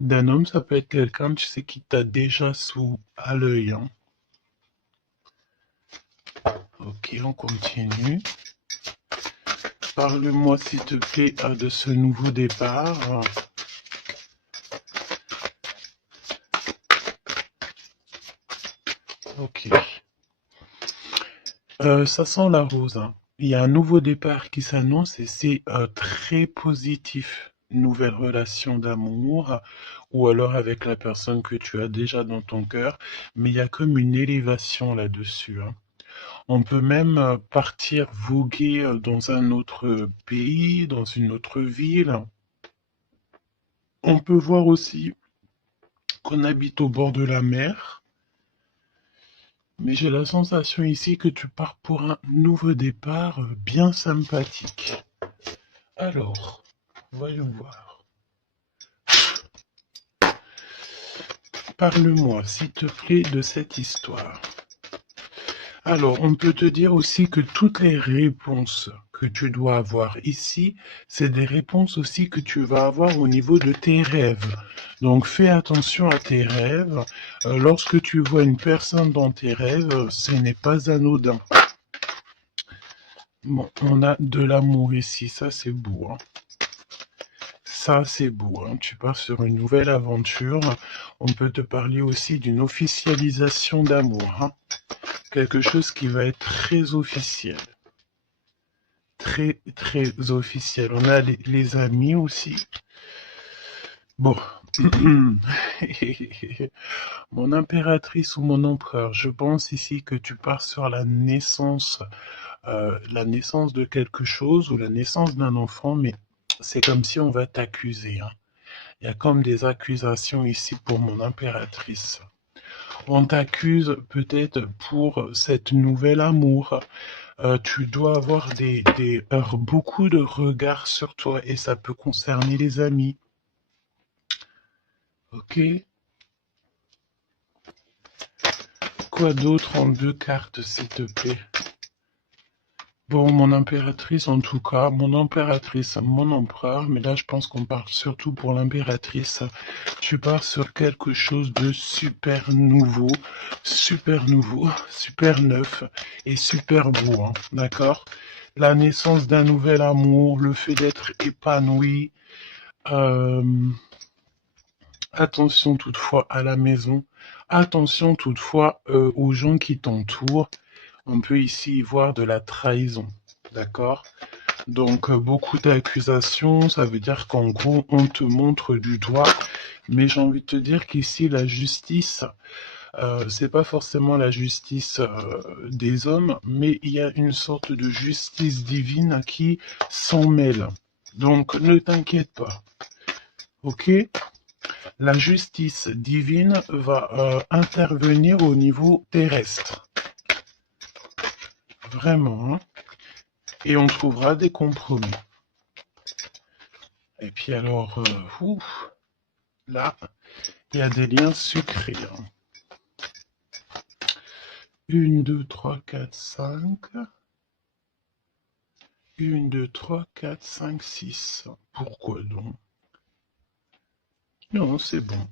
d'un homme, ça peut être quelqu'un, tu sais, qui t'a déjà à l'œil, hein. Ok, on continue. Parle-moi, s'il te plaît, de ce nouveau départ. Ok. Ça sent la rose, hein. Il y a un nouveau départ qui s'annonce et c'est très positif. Nouvelle relation d'amour ou alors avec la personne que tu as déjà dans ton cœur, mais il y a comme une élévation là-dessus, hein. On peut même partir voguer dans un autre pays, dans une autre ville. On peut voir aussi qu'on habite au bord de la mer, mais j'ai la sensation ici que tu pars pour un nouveau départ bien sympathique. Alors, voyons voir. Parle-moi, s'il te plaît, de cette histoire. Alors, on peut te dire aussi que toutes les réponses que tu dois avoir ici, c'est des réponses aussi que tu vas avoir au niveau de tes rêves. Donc, fais attention à tes rêves. Lorsque tu vois une personne dans tes rêves, ce n'est pas anodin. Bon, on a de l'amour ici, ça c'est beau, hein. Ça, c'est beau, hein. Tu pars sur une nouvelle aventure. On peut te parler aussi d'une officialisation d'amour, hein. Quelque chose qui va être très officiel. Très, très officiel. On a les amis aussi. Bon. Mon impératrice ou mon empereur, je pense ici que tu pars sur la naissance de quelque chose ou la naissance d'un enfant, mais c'est comme si on va t'accuser, hein. Il y a comme des accusations ici pour mon impératrice. On t'accuse peut-être pour cette nouvelle amour. Tu dois avoir beaucoup de regards sur toi et ça peut concerner les amis. Ok? Quoi d'autre en deux cartes, s'il te plaît? Bon, mon impératrice, en tout cas, mon impératrice, mon empereur, mais là, je pense qu'on parle surtout pour l'impératrice. Tu pars sur quelque chose de super neuf et super beau, hein, d'accord? La naissance d'un nouvel amour, le fait d'être épanoui. euh, Attention toutefois à la maison. Attention toutefois aux gens qui t'entourent. On peut ici y voir de la trahison, d'accord? Donc beaucoup d'accusations, ça veut dire qu'en gros on te montre du doigt, mais j'ai envie de te dire qu'ici la justice, c'est pas forcément la justice des hommes, mais il y a une sorte de justice divine qui s'en mêle. Donc ne t'inquiète pas, ok? La justice divine va intervenir au niveau terrestre, vraiment, hein, et on trouvera des compromis. Et puis alors, là, il y a des liens sucrés, hein. 1, 2, 3, 4, 5. 1, 2, 3, 4, 5, 6. Pourquoi donc? Non, c'est bon.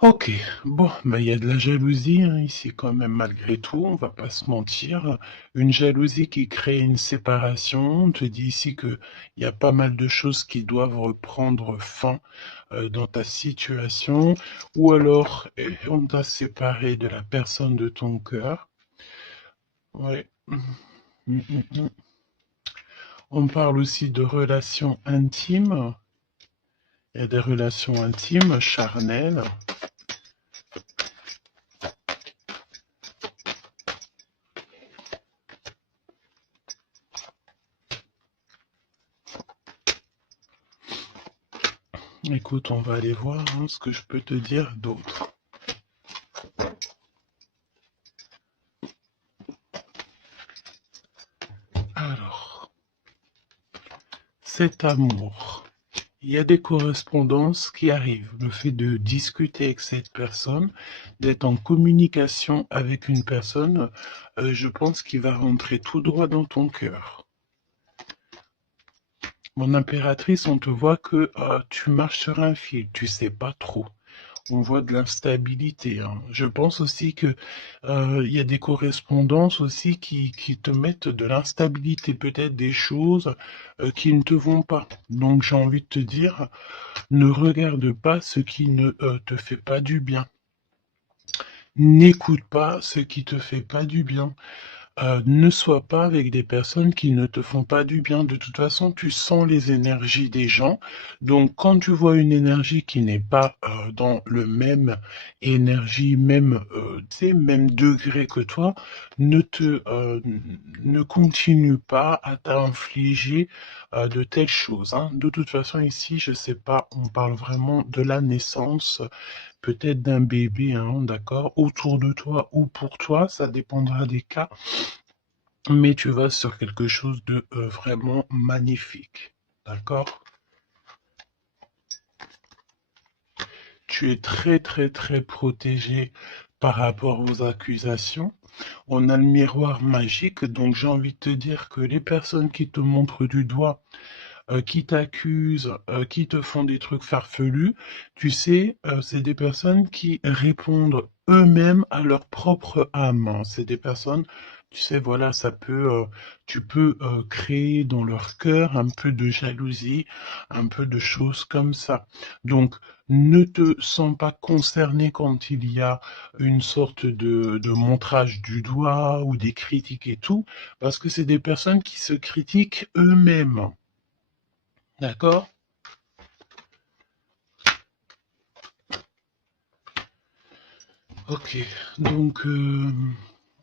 Ok, bon, il y a de la jalousie hein, ici quand même malgré tout, on va pas se mentir. Une jalousie qui crée une séparation. On te dit ici que il y a pas mal de choses qui doivent reprendre fin dans ta situation, ou alors on t'a séparé de la personne de ton cœur. Ouais. On parle aussi de relations intimes. Il y a des relations intimes, charnelles. Écoute, on va aller voir hein, ce que je peux te dire d'autre. Alors, cet amour. Il y a des correspondances qui arrivent. Le fait de discuter avec cette personne, d'être en communication avec une personne, je pense qu'il va rentrer tout droit dans ton cœur. Mon impératrice, on te voit que tu marches sur un fil, tu sais pas trop. On voit de l'instabilité, hein. Je pense aussi que il y a des correspondances aussi qui te mettent de l'instabilité, peut-être des choses qui ne te vont pas. Donc j'ai envie de te dire, ne regarde pas ce qui ne te fait pas du bien. N'écoute pas ce qui te fait pas du bien. Ne sois pas avec des personnes qui ne te font pas du bien. De toute façon, tu sens les énergies des gens. Donc, quand tu vois une énergie qui n'est pas dans le même énergie, même, tu sais, même degré que toi, ne continue pas à t'infliger de telles choses, hein. De toute façon, ici, je sais pas, on parle vraiment de la naissance peut-être d'un bébé, hein, d'accord, autour de toi ou pour toi, ça dépendra des cas, mais tu vas sur quelque chose de vraiment magnifique, d'accord? Tu es très très très protégé par rapport aux accusations. On a le miroir magique, donc j'ai envie de te dire que les personnes qui te montrent du doigt, qui t'accusent, qui te font des trucs farfelus, tu sais, c'est des personnes qui répondent eux-mêmes à leur propre âme, hein. C'est des personnes, tu sais, voilà, tu peux créer dans leur cœur un peu de jalousie, un peu de choses comme ça. Donc, ne te sens pas concerné quand il y a une sorte de montrage du doigt ou des critiques et tout, parce que c'est des personnes qui se critiquent eux-mêmes. D'accord? Ok. Donc,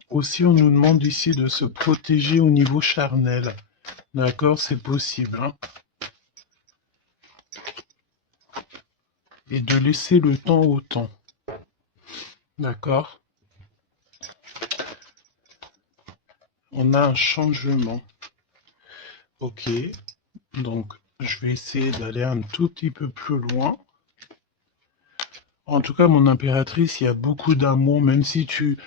aussi, on nous demande ici de se protéger au niveau charnel. D'accord? C'est possible, hein? Et de laisser le temps au temps. D'accord? On a un changement. Ok. Donc, je vais essayer d'aller un tout petit peu plus loin. En tout cas, mon impératrice, il y a beaucoup d'amour, même si tu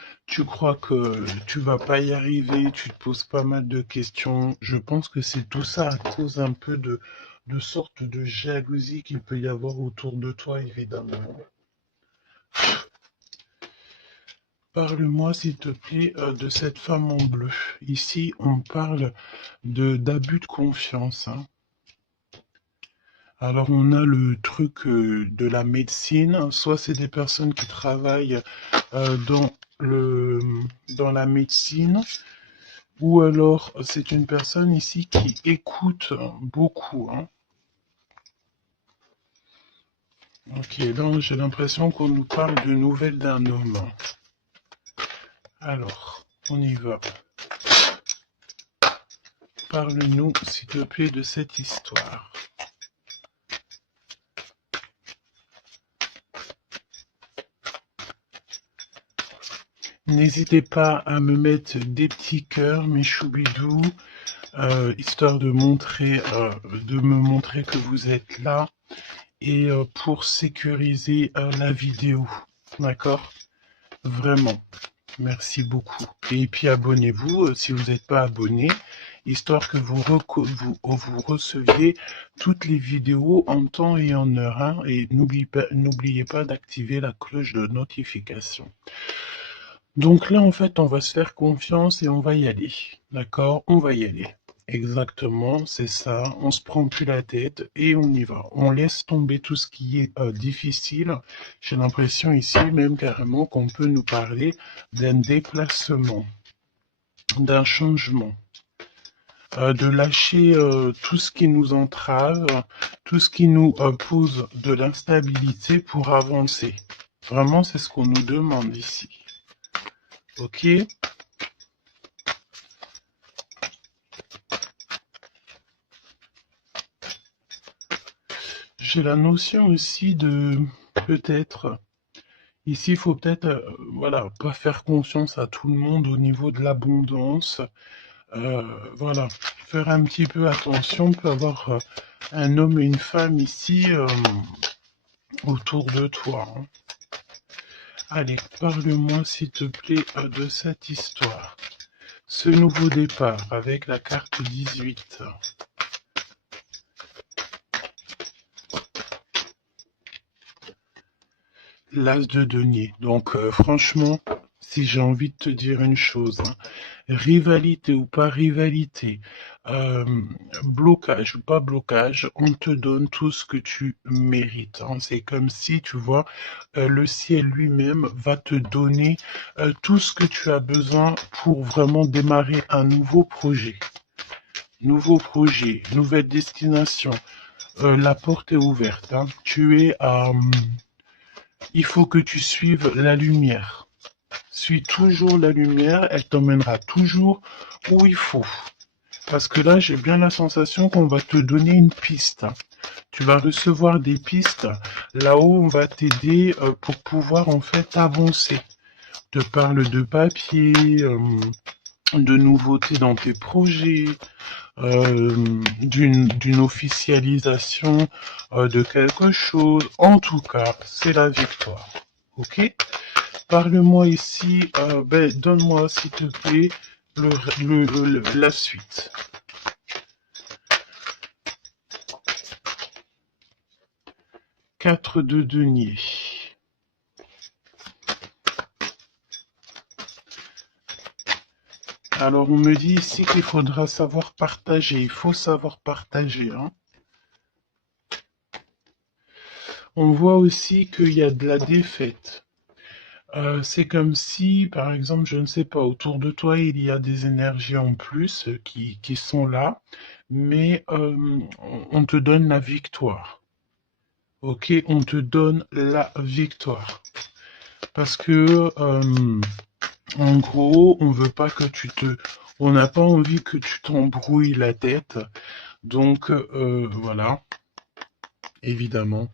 crois que tu vas pas y arriver, tu te poses pas mal de questions. Je pense que c'est tout ça à cause un peu de sorte de jalousie qu'il peut y avoir autour de toi, évidemment. Parle-moi, s'il te plaît, de cette femme en bleu. Ici, on parle d'abus de confiance, hein. Alors, on a le truc de la médecine. Soit c'est des personnes qui travaillent dans dans la médecine, ou alors c'est une personne ici qui écoute beaucoup, hein. Ok, donc j'ai l'impression qu'on nous parle de nouvelles d'un homme. Alors, on y va. Parle-nous, s'il te plaît, de cette histoire. N'hésitez pas à me mettre des petits cœurs, mes choubidous, histoire de me montrer que vous êtes là et pour sécuriser la vidéo. D'accord? Vraiment. Merci beaucoup. Et puis abonnez-vous si vous n'êtes pas abonné, histoire que vous receviez toutes les vidéos en temps et en heure, hein. Et n'oubliez pas d'activer la cloche de notification. Donc là, en fait, on va se faire confiance et on va y aller. D'accord? On va y aller. Exactement, c'est ça. On se prend plus la tête et on y va. On laisse tomber tout ce qui est difficile. J'ai l'impression ici même carrément qu'on peut nous parler d'un déplacement, d'un changement, de lâcher tout ce qui nous entrave, tout ce qui nous pose de l'instabilité pour avancer. Vraiment, c'est ce qu'on nous demande ici. Ok? J'ai la notion aussi de peut-être, ici il faut peut-être, voilà, pas faire confiance à tout le monde au niveau de l'abondance. Voilà, faire un petit peu attention, on peut avoir un homme et une femme ici autour de toi, hein. Allez, parle-moi s'il te plaît de cette histoire. Ce nouveau départ avec la carte 18. l'as de denier. Donc franchement, si j'ai envie de te dire une chose, hein, rivalité ou pas rivalité, euh, blocage ou pas blocage, on te donne tout ce que tu mérites, hein. C'est comme si, tu vois, le ciel lui-même va te donner tout ce que tu as besoin pour vraiment démarrer un nouveau projet. Nouveau projet, nouvelle destination. La porte est ouverte, hein. Tu es à... il faut que tu suives la lumière. Suis toujours la lumière, elle t'emmènera toujours où il faut. Parce que là, j'ai bien la sensation qu'on va te donner une piste. Tu vas recevoir des pistes là-haut, on va t'aider pour pouvoir en fait avancer. Te parle de papier, de nouveautés dans tes projets, d'une officialisation de quelque chose. En tout cas, c'est la victoire. Ok? Parle-moi ici, donne-moi s'il te plaît la suite. 4 de denier. Alors on me dit ici qu'il faudra savoir partager, il faut savoir partager, hein. On voit aussi qu'il y a de la défaite. C'est comme si, par exemple, je ne sais pas, autour de toi, il y a des énergies en plus qui sont là, mais on te donne la victoire. Ok, on te donne la victoire. Parce que, en gros, on veut pas que on n'a pas envie que tu t'embrouilles la tête. Donc, voilà, évidemment.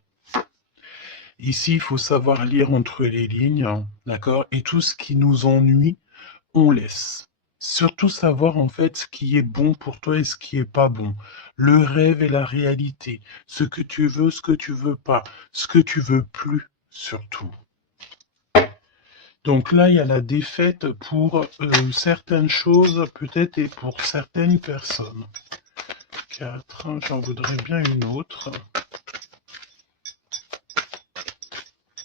Ici, il faut savoir lire entre les lignes, d'accord? Et tout ce qui nous ennuie, on laisse. Surtout savoir en fait ce qui est bon pour toi et ce qui est pas bon. Le rêve et la réalité. Ce que tu veux, ce que tu veux pas. Ce que tu veux plus, surtout. Donc là, il y a la défaite pour certaines choses, peut-être, et pour certaines personnes. 4, j'en voudrais bien une autre.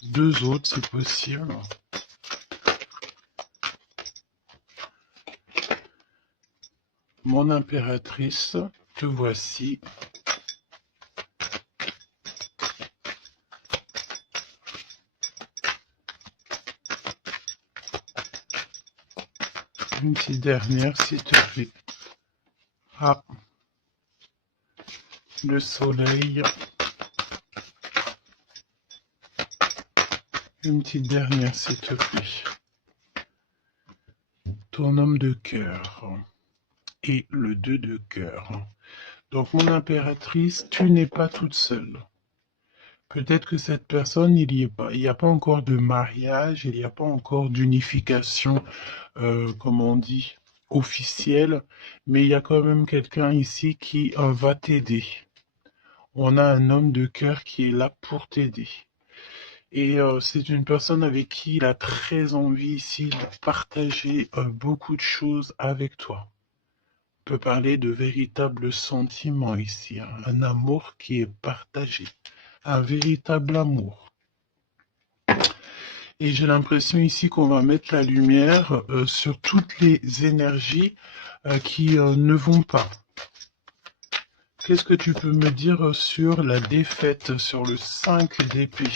2 autres, si possible. Mon impératrice, te voici. Une petite dernière, s'il te plaît. Ah, le soleil. Une petite dernière, s'il te plaît. Ton homme de cœur. Et le 2 de cœur. Donc, mon impératrice, tu n'es pas toute seule. Peut-être que cette personne, il n'y a pas encore de mariage, il n'y a pas encore d'unification, comme on dit, officielle, mais il y a quand même quelqu'un ici qui va t'aider. On a un homme de cœur qui est là pour t'aider. Et c'est une personne avec qui il a très envie ici de partager beaucoup de choses avec toi. On peut parler de véritables sentiments ici, hein. Un amour qui est partagé, un véritable amour. Et j'ai l'impression ici qu'on va mettre la lumière sur toutes les énergies qui ne vont pas. Qu'est-ce que tu peux me dire sur la défaite, sur le 5 d'épée?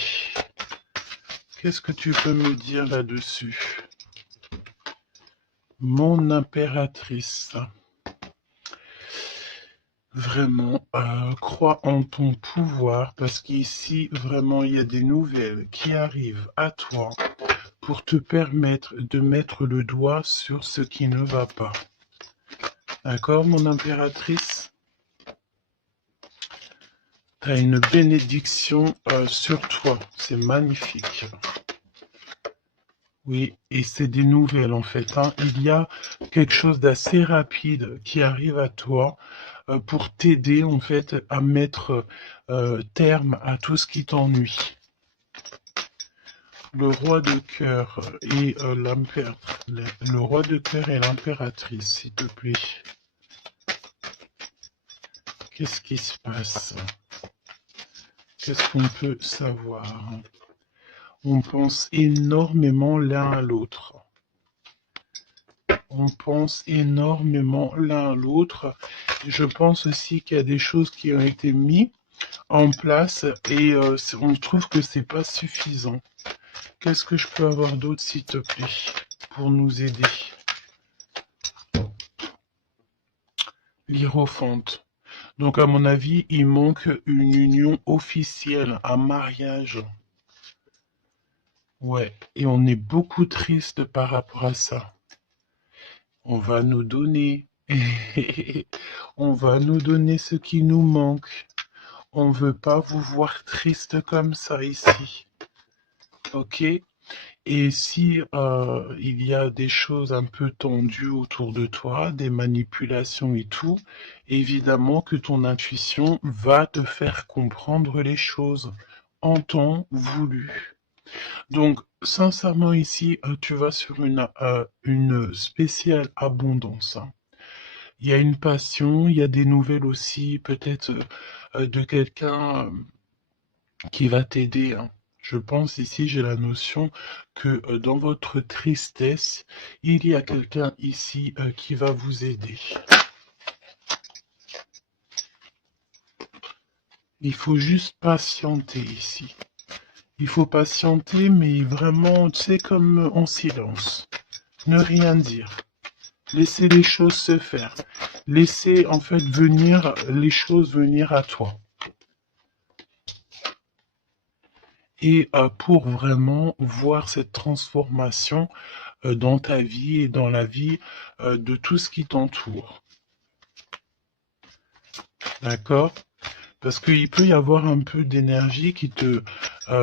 Qu'est-ce que tu peux me dire là-dessus? Mon impératrice. Vraiment, crois en ton pouvoir parce qu'ici, vraiment, il y a des nouvelles qui arrivent à toi pour te permettre de mettre le doigt sur ce qui ne va pas. D'accord, mon impératrice? Tu as une bénédiction sur toi. C'est magnifique. Oui, et c'est des nouvelles en fait, hein. Il y a quelque chose d'assez rapide qui arrive à toi pour t'aider en fait à mettre terme à tout ce qui t'ennuie. Le roi de cœur et le roi de cœur et l'impératrice, s'il te plaît. Qu'est-ce qui se passe? Qu'est-ce qu'on peut savoir? On pense énormément l'un à l'autre. On pense énormément l'un à l'autre. Je pense aussi qu'il y a des choses qui ont été mises en place et on trouve que c'est pas suffisant. Qu'est-ce que je peux avoir d'autre, s'il te plaît, pour nous aider? L'Hiérophante. Donc, à mon avis, il manque une union officielle, un mariage. Ouais, et on est beaucoup triste par rapport à ça. On va nous donner. On va nous donner ce qui nous manque. On veut pas vous voir triste comme ça ici. Ok? Et si il y a des choses un peu tendues autour de toi, des manipulations et tout, évidemment que ton intuition va te faire comprendre les choses en temps voulu. Donc, sincèrement, ici, tu vas sur une spéciale abondance, hein. Il y a une passion, il y a des nouvelles aussi, peut-être de quelqu'un qui va t'aider, hein. Je pense ici, j'ai la notion que dans votre tristesse, il y a quelqu'un ici qui va vous aider. Il faut juste patienter ici. Il faut patienter, mais vraiment, tu sais, comme en silence. Ne rien dire. Laisser les choses se faire. Laisser, en fait, venir, les choses venir à toi. Et pour vraiment voir cette transformation dans ta vie et dans la vie de tout ce qui t'entoure. D'accord? Parce qu'il peut y avoir un peu d'énergie qui te... tu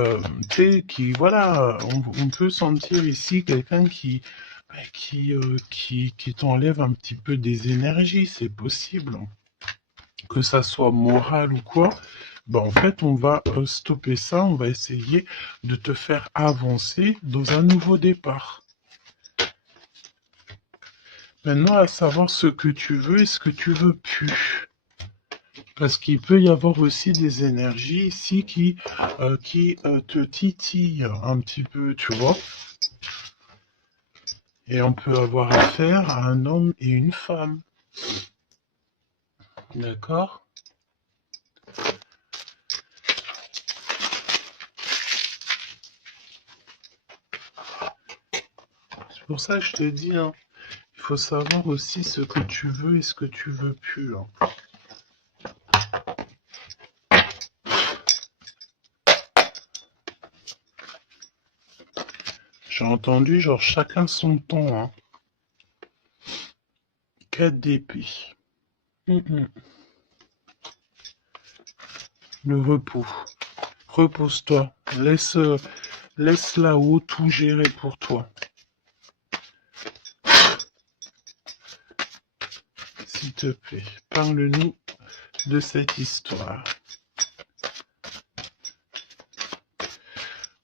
sais, qui... Voilà, on peut sentir ici quelqu'un qui t'enlève un petit peu des énergies, c'est possible. Que ça soit moral ou quoi, ben en fait, on va stopper ça, on va essayer de te faire avancer dans un nouveau départ. Maintenant, à savoir ce que tu veux et ce que tu veux plus. Parce qu'il peut y avoir aussi des énergies ici qui te titillent un petit peu, tu vois. Et on peut avoir affaire à un homme et une femme. D'accord? C'est pour ça que je te dis, hein, il faut savoir aussi ce que tu veux et ce que tu veux plus, hein. J'ai entendu genre chacun son temps, hein. 4 d'épée. Le repos. Repose-toi. Laisse là-haut tout gérer pour toi. S'il te plaît, parle-nous de cette histoire.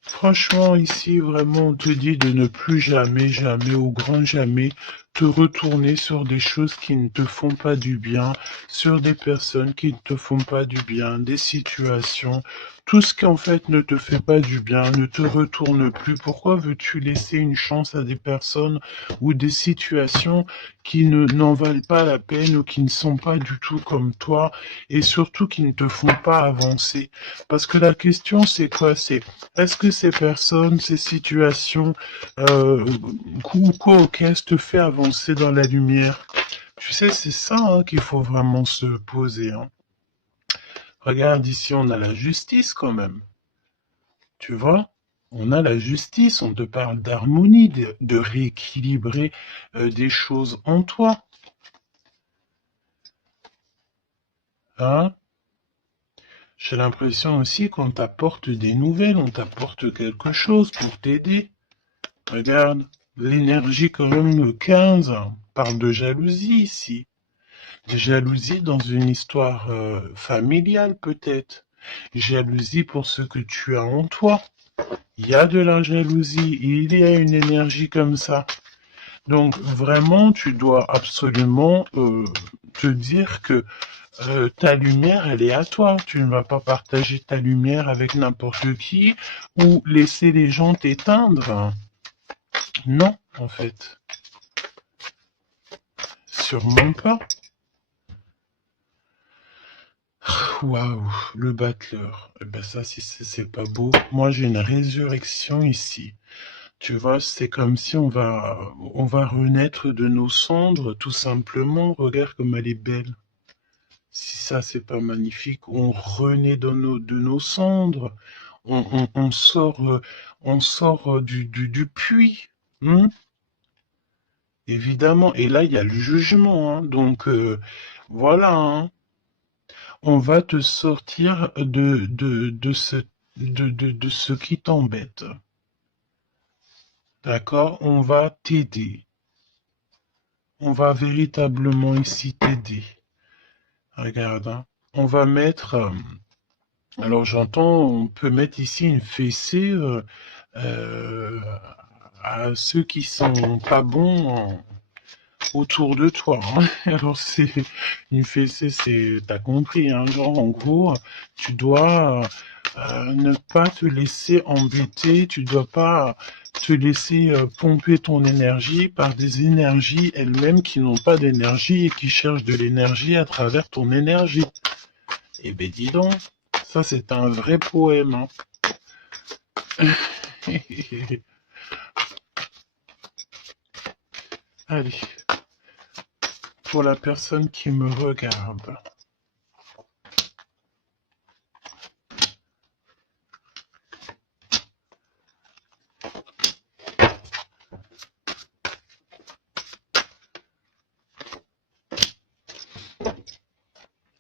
Franchement, ici, vraiment, on te dit de ne plus jamais, jamais, au grand jamais, te retourner sur des choses qui ne te font pas du bien, sur des personnes qui ne te font pas du bien, des situations. Tout ce qui, en fait, ne te fait pas du bien, ne te retourne plus. Pourquoi veux-tu laisser une chance à des personnes ou des situations qui n'en valent pas la peine ou qui ne sont pas du tout comme toi et surtout qui ne te font pas avancer? Parce que la question, c'est quoi? C'est est-ce que ces personnes, ces situations, quoi te fait avancer dans la lumière? Tu sais, c'est ça hein, qu'il faut vraiment se poser, hein. Regarde, ici, on a la justice quand même. Tu vois? On a la justice, on te parle d'harmonie, de rééquilibrer des choses en toi. Hein? J'ai l'impression aussi qu'on t'apporte des nouvelles, on t'apporte quelque chose pour t'aider. Regarde, l'énergie quand même, le 15, parle de jalousie ici. De jalousie dans une histoire familiale peut-être. Jalousie pour ce que tu as en toi. Il y a de la jalousie, il y a une énergie comme ça. Donc vraiment, tu dois absolument te dire que ta lumière, elle est à toi. Tu ne vas pas partager ta lumière avec n'importe qui ou laisser les gens t'éteindre. Non, en fait. Sûrement pas. Waouh, le battleur. Eh ben ça, si c'est pas beau. Moi, j'ai une résurrection ici. Tu vois, c'est comme si on va renaître de nos cendres, tout simplement. Regarde comme elle est belle. Si ça, c'est pas magnifique, on renaît de nos cendres. On sort du puits. Hein, évidemment. Et là, il y a le jugement. Hein. Donc, voilà. Hein. On va te sortir de ce qui t'embête. D'accord? On va t'aider. On va véritablement ici t'aider. Regarde, hein. On va mettre... alors j'entends, on peut mettre ici une fessée euh, à ceux qui sont pas bons autour de toi. Hein. Alors c'est une fessée, c'est, t'as compris, hein, genre en gros, tu dois ne pas te laisser embêter, tu dois pas te laisser pomper ton énergie par des énergies elles-mêmes qui n'ont pas d'énergie et qui cherchent de l'énergie à travers ton énergie. Eh ben dis donc, ça c'est un vrai poème. Hein. Allez, pour la personne qui me regarde.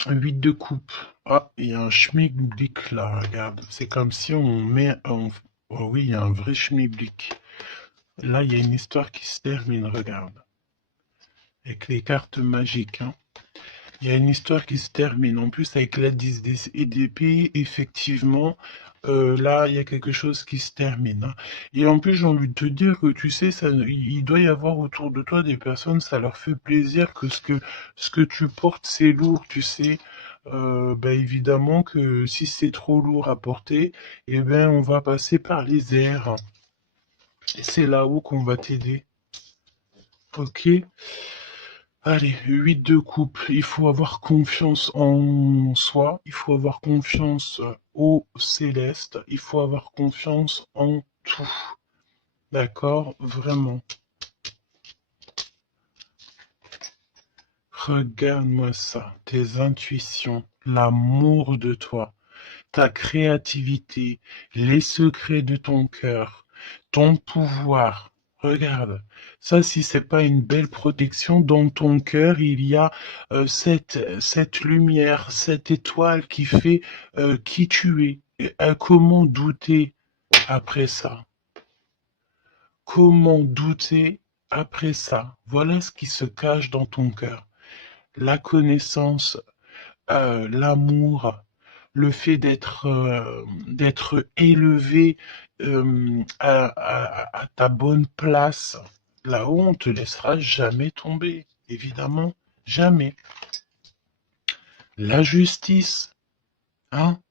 Un 8 de coupe. Ah, il y a un schmilblick là, regarde. C'est comme si on met... oh oui, il y a un vrai schmilblick. Là, il y a une histoire qui se termine, regarde. Avec les cartes magiques, hein. Il y a une histoire qui se termine. En plus, avec la 10 d'épée, effectivement, là, il y a quelque chose qui se termine. Hein. Et en plus, j'ai envie de te dire que, tu sais, ça, il doit y avoir autour de toi des personnes, ça leur fait plaisir que ce que tu portes, c'est lourd, tu sais. Ben évidemment que si c'est trop lourd à porter, eh ben, on va passer par les airs. Et c'est là-haut qu'on va t'aider. Ok? Allez, 8 de coupe. Il faut avoir confiance en soi, il faut avoir confiance au céleste, il faut avoir confiance en tout. D'accord? Vraiment. Regarde-moi ça, tes intuitions, l'amour de toi, ta créativité, les secrets de ton cœur, ton pouvoir. Regarde, ça si c'est pas une belle protection, dans ton cœur il y a cette lumière, cette étoile qui fait qui tu es. Et, comment douter après ça? Comment douter après ça? Voilà ce qui se cache dans ton cœur. La connaissance, l'amour, le fait d'être élevé à ta bonne place, là-haut, on te laissera jamais tomber, évidemment, jamais. La justice, hein,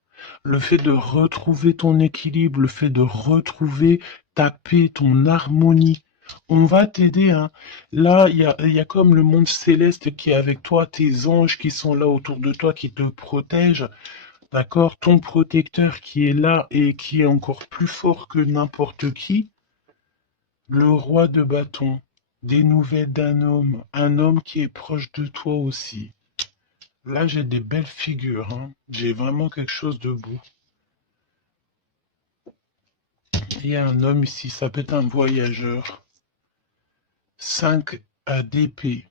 le fait de retrouver ton équilibre, le fait de retrouver ta paix, ton harmonie. On va t'aider, hein. Là, il y a comme le monde céleste qui est avec toi, tes anges qui sont là autour de toi, qui te protègent. D'accord? Ton protecteur qui est là et qui est encore plus fort que n'importe qui, le roi de bâton, des nouvelles d'un un homme qui est proche de toi aussi. Là, j'ai des belles figures, hein. J'ai vraiment quelque chose de beau. Il y a un homme ici, ça peut être un voyageur. 5 à d'épée.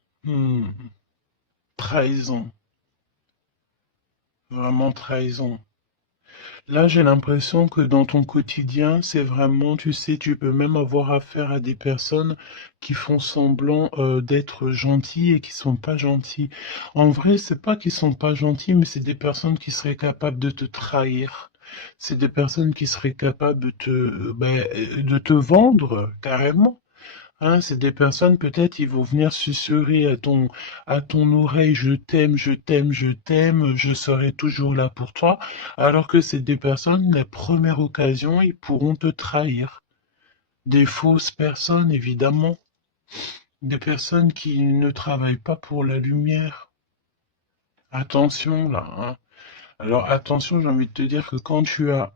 Trahison. Vraiment trahison. Là, j'ai l'impression que dans ton quotidien, c'est vraiment, tu sais, tu peux même avoir affaire à des personnes qui font semblant d'être gentils et qui sont pas gentils. En vrai, c'est pas qu'ils sont pas gentils, mais c'est des personnes qui seraient capables de te trahir. C'est des personnes qui seraient capables de te vendre carrément. Hein, c'est des personnes, peut-être, ils vont venir susurrer à ton oreille, je t'aime, je t'aime, je t'aime, je serai toujours là pour toi, alors que c'est des personnes, la première occasion, ils pourront te trahir. Des fausses personnes, évidemment. Des personnes qui ne travaillent pas pour la lumière. Attention, là, hein. Alors attention, j'ai envie de te dire que quand tu as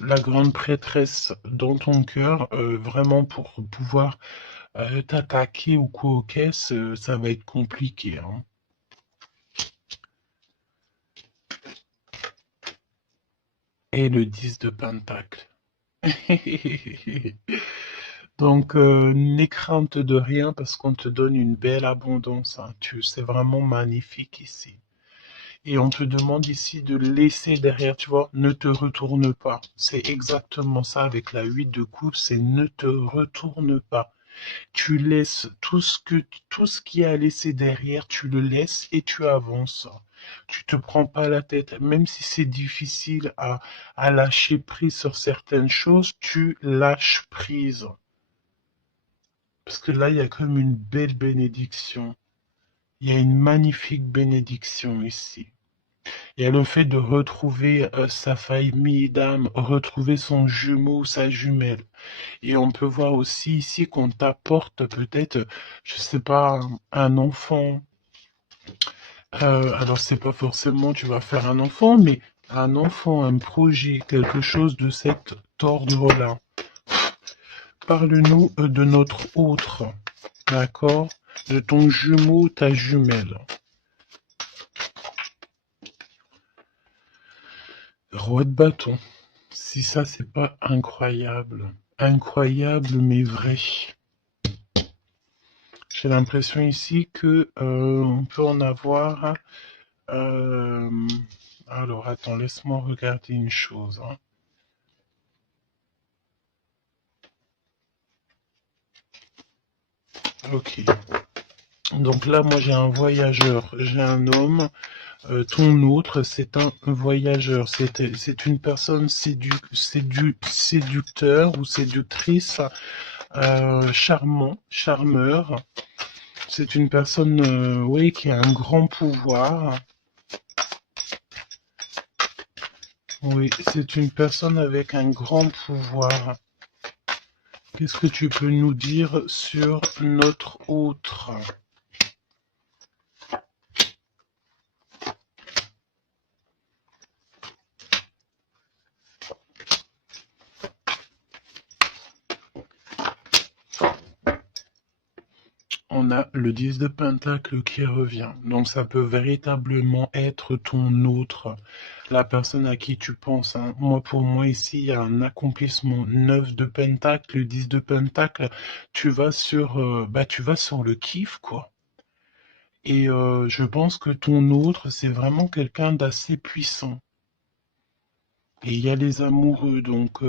la grande prêtresse dans ton cœur, vraiment pour pouvoir t'attaquer ou quoi aux caisses, ça va être compliqué, hein. Et le 10 de Pentacle. Donc, n'aie crainte de rien parce qu'on te donne une belle abondance, hein. C'est vraiment magnifique ici. Et on te demande ici de laisser derrière, tu vois, ne te retourne pas. C'est exactement ça avec la 8 de coupe, c'est ne te retourne pas. Tu laisses tout ce qui est à laisser derrière, tu le laisses et tu avances. Tu te prends pas la tête, même si c'est difficile à lâcher prise sur certaines choses, tu lâches prise. Parce que là, il y a comme une belle bénédiction. Il y a une magnifique bénédiction ici. Il y a le fait de retrouver sa famille d'âme, retrouver son jumeau, sa jumelle. Et on peut voir aussi ici qu'on t'apporte peut-être, je sais pas, un enfant. Alors c'est pas forcément tu vas faire un enfant, mais un enfant, un projet, quelque chose de cet ordre-là. Parle-nous de notre autre, d'accord? De ton jumeau, ta jumelle. Roi de bâton. Si ça, c'est pas incroyable. Incroyable, mais vrai. J'ai l'impression ici que on peut en avoir. euh, alors, attends, laisse-moi regarder une chose, hein. Ok. Donc là, moi, j'ai un voyageur, j'ai un homme. Ton autre, c'est un voyageur. C'est une personne séducteur ou séductrice, charmant, charmeur. C'est une personne, oui, qui a un grand pouvoir. Oui, c'est une personne avec un grand pouvoir. Qu'est-ce que tu peux nous dire sur notre autre? On a le 10 de Pentacle qui revient. Donc ça peut véritablement être ton autre, la personne à qui tu penses, hein. Moi, pour moi, ici, il y a un accomplissement. 9 de Pentacle, 10 de Pentacle, tu vas sur le kiff, quoi. Et je pense que ton autre, c'est vraiment quelqu'un d'assez puissant. Et il y a les amoureux, donc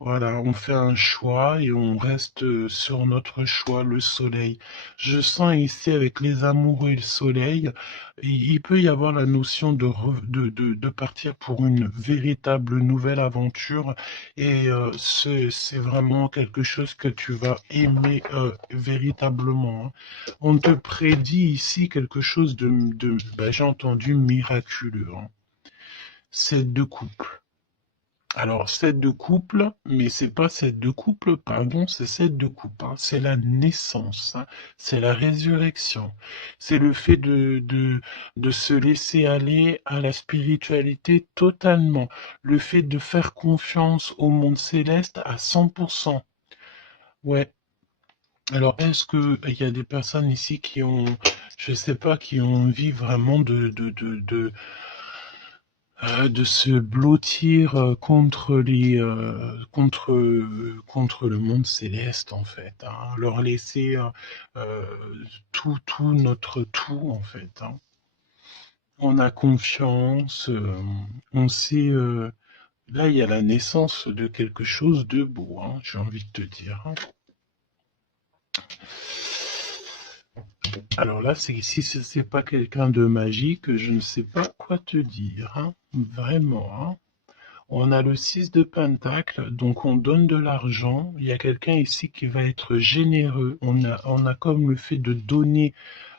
voilà, on fait un choix et on reste sur notre choix, le soleil. Je sens ici avec les amoureux et le soleil, il peut y avoir la notion de partir pour une véritable nouvelle aventure et c'est vraiment quelque chose que tu vas aimer véritablement, hein. On te prédit ici quelque chose j'ai entendu miraculeux, hein. C'est de couple. Alors, set de couple, mais c'est pas set de couple, pardon, c'est set de couple, hein. C'est la naissance, hein. C'est la résurrection. C'est le fait de se laisser aller à la spiritualité totalement. Le fait de faire confiance au monde céleste à 100%. Ouais. Alors, est-ce que il y a des personnes ici qui ont, je sais pas, qui ont envie vraiment de se blottir contre le monde céleste en fait, hein. Leur laisser euh, tout notre tout en fait, hein. On a confiance, on sait. Là, il y a la naissance de quelque chose de beau, hein, j'ai envie de te dire, hein. Alors là, si c'est pas quelqu'un de magique, je ne sais pas quoi te dire, hein. Vraiment, hein. On a le 6 de Pentacle, donc on donne de l'argent. Il y a quelqu'un ici qui va être généreux. On a comme le fait de donner,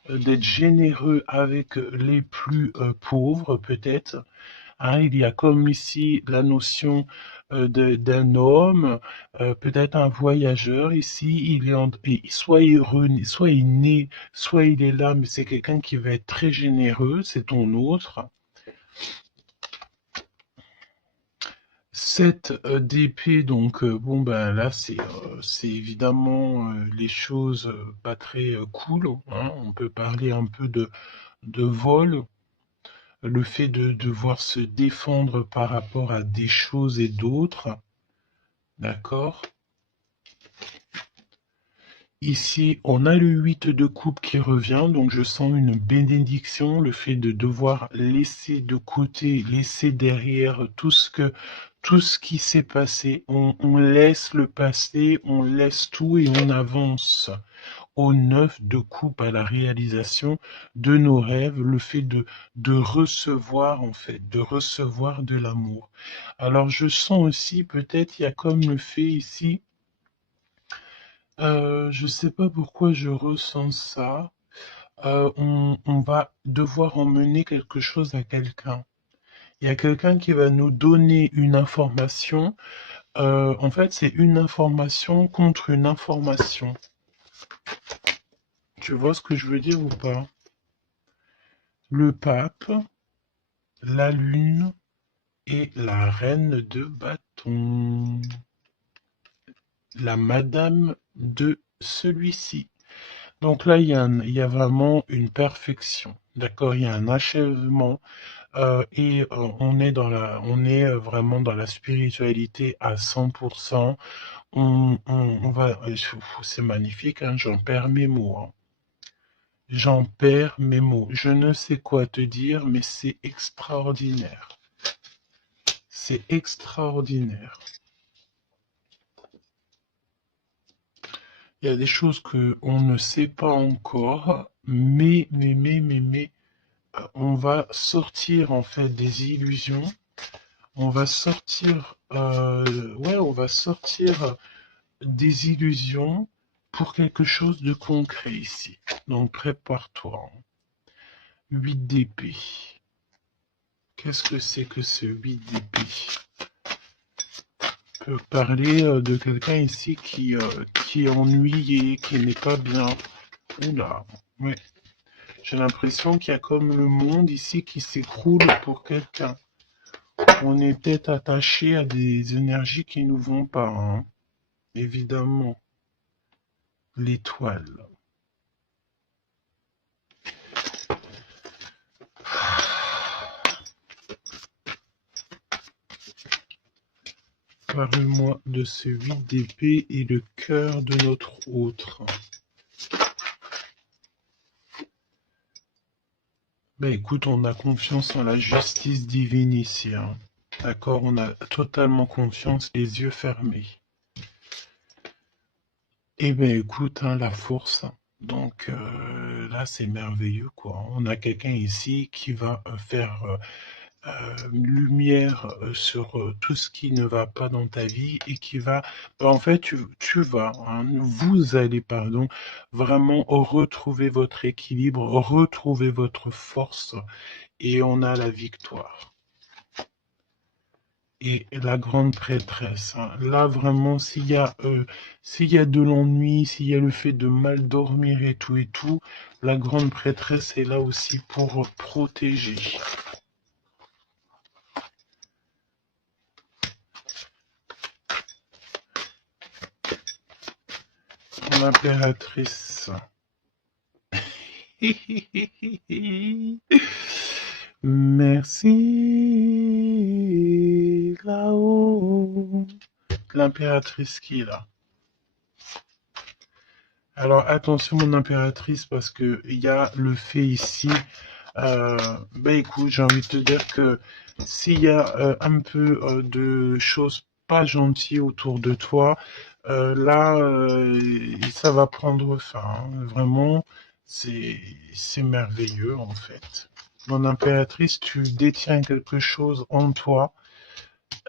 d'être généreux avec les plus pauvres, peut-être. Hein, il y a comme ici la notion d'un homme, peut-être un voyageur ici, soit heureux, soit il est né, soit il est là, mais c'est quelqu'un qui va être très généreux, c'est ton autre. 7 d'épée, donc bon ben là c'est évidemment les choses pas très cool, hein. On peut parler un peu de vol, le fait de devoir se défendre par rapport à des choses et d'autres, d'accord? Ici, on a le 8 de coupe qui revient, donc je sens une bénédiction, le fait de devoir laisser de côté, laisser derrière tout ce qui s'est passé. On laisse le passé, on laisse tout et on avance au 9 de coupe à la réalisation de nos rêves, le fait de recevoir en fait, de recevoir de l'amour. Alors je sens aussi, peut-être, il y a comme le fait ici, je sais pas pourquoi je ressens ça. On va devoir emmener quelque chose à quelqu'un. Il y a quelqu'un qui va nous donner une information. En fait, c'est une information contre une information. Tu vois ce que je veux dire ou pas? Le pape, la lune et la reine de bâton. La madame de celui-ci. Donc là, il y a vraiment une perfection. D'accord, il y a un achèvement on est vraiment dans la spiritualité à 100%. On va, c'est magnifique, hein, j'en perds mes mots, hein. J'en perds mes mots. Je ne sais quoi te dire, mais c'est extraordinaire. C'est extraordinaire. Il y a des choses que on ne sait pas encore, mais on va sortir en fait des illusions. On va sortir, ouais, on va sortir des illusions pour quelque chose de concret ici. Donc prépare-toi. 8 d'épée. Qu'est-ce que c'est que ce 8 d'épée? On peut parler de quelqu'un ici qui est ennuyé, qui n'est pas bien. Oula, ouais. J'ai l'impression qu'il y a comme le monde ici qui s'écroule pour quelqu'un. On est peut-être attaché à des énergies qui nous vont pas, hein. Évidemment. L'étoile. Parle-moi de ce 8 d'épée et le cœur de notre autre. Ben écoute, on a confiance en la justice divine ici, hein. D'accord, on a totalement confiance, les yeux fermés. Eh ben écoute, hein, la force. Donc là, c'est merveilleux, quoi. On a quelqu'un ici qui va faire lumière sur tout ce qui ne va pas dans ta vie et qui va, en fait, tu vas, hein, vous allez, pardon, vraiment retrouver votre équilibre, retrouver votre force et on a la victoire. Et la grande prêtresse, hein. Là, vraiment, s'il y a de l'ennui, s'il y a le fait de mal dormir et tout, la grande prêtresse est là aussi pour protéger. L'impératrice. Merci là-haut. L'impératrice qui est là. Alors attention mon impératrice parce que il y a le fait ici. Ben écoute, j'ai envie de te dire que s'il y a un peu de choses pas gentilles autour de toi, là ça va prendre fin, hein. Vraiment, c'est merveilleux en fait. Mon impératrice, tu détiens quelque chose en toi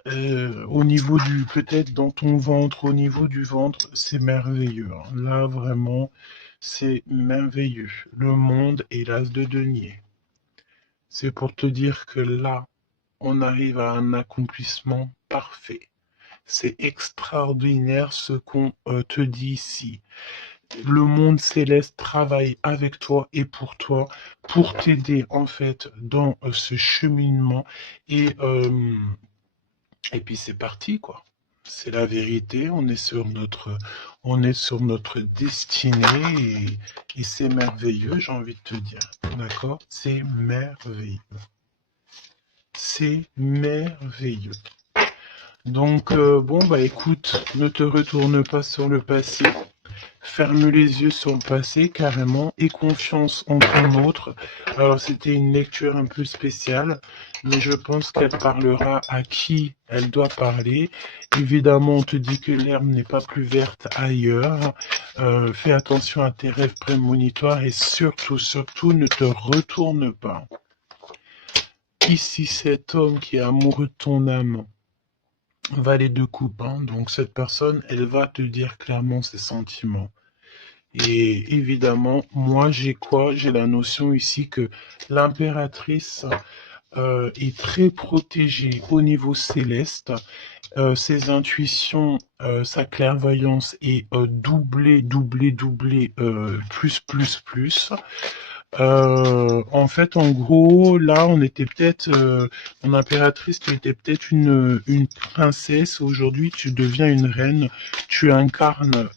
Au niveau du, peut-être dans ton ventre, au niveau du ventre, c'est merveilleux, hein. Là, vraiment, c'est merveilleux. Le monde est l'as de denier. C'est pour te dire que là, on arrive à un accomplissement parfait. C'est extraordinaire ce qu'on te dit ici. Le monde céleste travaille avec toi et pour t'aider en fait dans ce cheminement et et puis c'est parti quoi. C'est la vérité. On est sur notre destinée et c'est merveilleux. J'ai envie de te dire, d'accord? C'est merveilleux. C'est merveilleux. Donc bon bah écoute, ne te retourne pas sur le passé. Ferme les yeux sur le passé carrément et confiance en ton autre. Alors c'était une lecture un peu spéciale, mais je pense qu'elle parlera à qui elle doit parler. Évidemment, on te dit que l'herbe n'est pas plus verte ailleurs. Fais attention à tes rêves prémonitoires et surtout, surtout, ne te retourne pas. Ici, cet homme qui est amoureux de ton âme, valet de coupe, hein, donc cette personne, elle va te dire clairement ses sentiments. Et évidemment, moi, j'ai quoi? J'ai la notion ici que l'impératrice est très protégée au niveau céleste. Ses intuitions, sa clairvoyance est doublée, plus. En fait, en gros, là, on était peut-être, mon impératrice, tu étais peut-être une princesse. Aujourd'hui, tu deviens une reine. Tu incarnes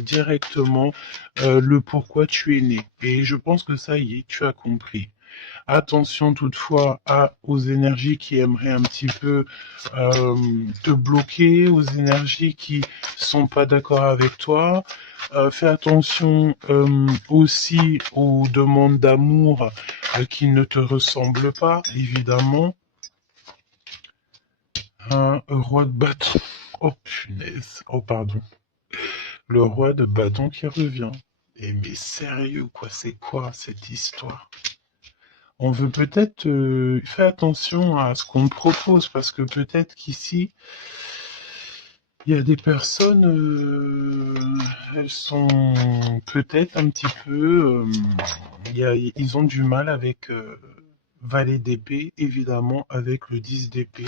directement le pourquoi tu es né. Et je pense que ça y est, tu as compris. Attention toutefois aux énergies qui aimeraient un petit peu te bloquer, aux énergies qui sont pas d'accord avec toi. Fais attention aussi aux demandes d'amour qui ne te ressemblent pas, évidemment. Un roi de bâton. Oh punaise. Oh pardon. Le roi de bâton qui revient. Eh mais sérieux quoi, c'est quoi cette histoire? On veut peut-être faire attention à ce qu'on te propose parce que peut-être qu'ici, il y a des personnes, elles sont peut-être un petit peu, ils ont du mal avec valet d'épée, évidemment, avec le 10 d'épée.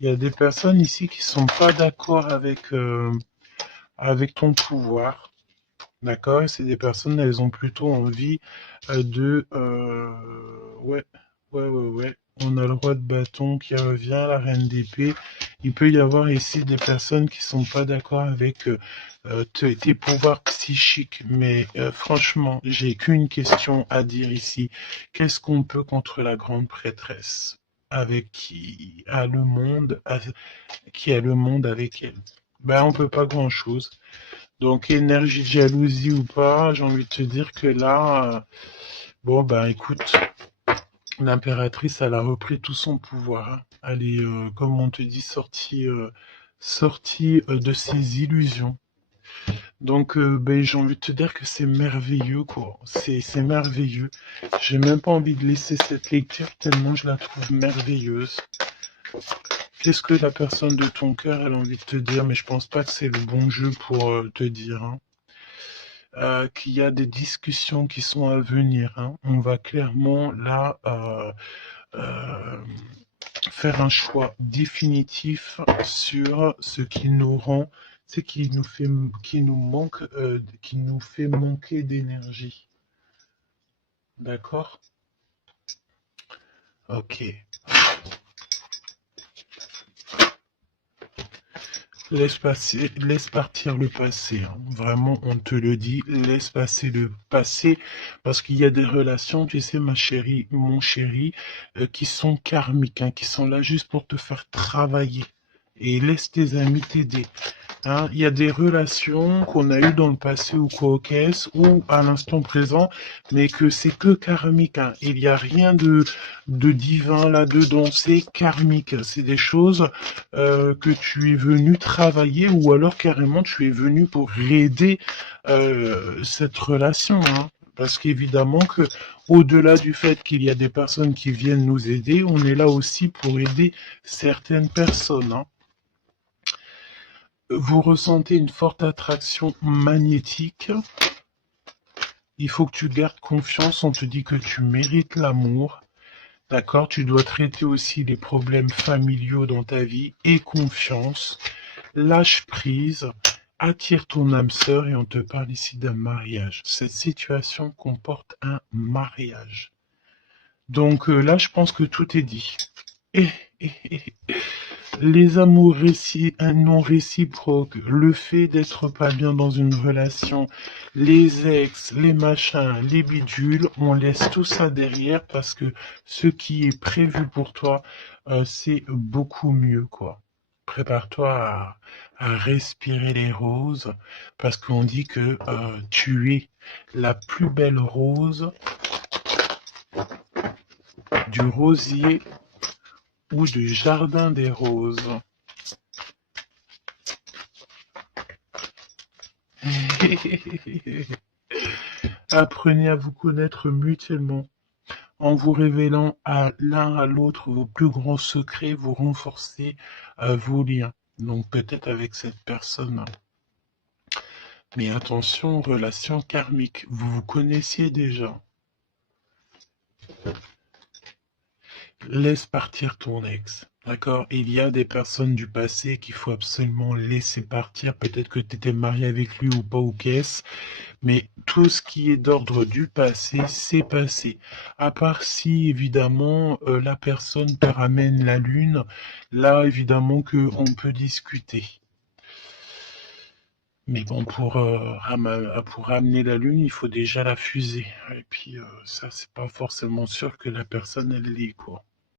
Il y a des personnes ici qui sont pas d'accord avec ton pouvoir. D'accord? Et c'est des personnes, elles ont plutôt envie de... ouais, ouais. On a le roi de bâton qui revient, la reine d'épée. Il peut y avoir ici des personnes qui sont pas d'accord avec tes pouvoirs psychiques. Mais franchement, j'ai qu'une question à dire ici. Qu'est-ce qu'on peut contre la grande prêtresse? Avec qui a le monde avec elle? Ben, on peut pas grand-chose. Donc, énergie de jalousie ou pas, j'ai envie de te dire que là, bon, ben écoute, l'impératrice, elle a repris tout son pouvoir, hein. Elle est, comme on te dit, sortie de ses illusions. Donc, ben, j'ai envie de te dire que c'est merveilleux, quoi. C'est merveilleux. J'ai même pas envie de laisser cette lecture tellement je la trouve merveilleuse. Qu'est-ce que la personne de ton cœur elle a envie de te dire? Mais je pense pas que c'est le bon jeu pour te dire, hein. Qu'il y a des discussions qui sont à venir, hein. On va clairement là faire un choix définitif sur ce qui nous rend, ce qui nous fait manquer d'énergie. D'accord? Ok. Laisse partir le passé, hein. Vraiment, on te le dit, laisse passer le passé, parce qu'il y a des relations, tu sais, ma chérie, mon chéri, qui sont karmiques, hein, qui sont là juste pour te faire travailler. Et laisse tes amis t'aider. Hein, il y a des relations qu'on a eues dans le passé ou quoi ou à l'instant présent, mais que c'est que karmique, hein. Il n'y a rien de divin là-dedans, c'est karmique. C'est des choses que tu es venu travailler ou alors carrément tu es venu pour aider cette relation, hein. Parce qu'évidemment que, au-delà du fait qu'il y a des personnes qui viennent nous aider, on est là aussi pour aider certaines personnes, hein. Vous ressentez une forte attraction magnétique. Il faut que tu gardes confiance. On te dit que tu mérites l'amour. D'accord? Tu dois traiter aussi les problèmes familiaux dans ta vie et confiance. Lâche prise. Attire ton âme sœur et on te parle ici d'un mariage. Cette situation comporte un mariage. Donc là, je pense que tout est dit. Et, les amours non réciproques, le fait d'être pas bien dans une relation, les ex, les machins, les bidules, on laisse tout ça derrière parce que ce qui est prévu pour toi, c'est beaucoup mieux, quoi. Prépare-toi à respirer les roses parce qu'on dit que tu es la plus belle rose du rosier ou du jardin des roses. Apprenez à vous connaître mutuellement en vous révélant à l'un à l'autre vos plus grands secrets, vous renforcez vos liens. Donc peut-être avec cette personne. Mais attention, relation karmique, vous vous connaissiez déjà. Laisse partir ton ex. D'accord? Il y a des personnes du passé qu'il faut absolument laisser partir. Peut-être que tu étais marié avec lui ou pas, ou qu'est-ce. Mais tout ce qui est d'ordre du passé, c'est passé. À part si, évidemment, la personne te ramène la lune, là, évidemment, que on peut discuter. Mais bon, pour ramener la lune, il faut déjà la fuser. Et puis, ça, c'est pas forcément sûr que la personne, elle l'est, quoi.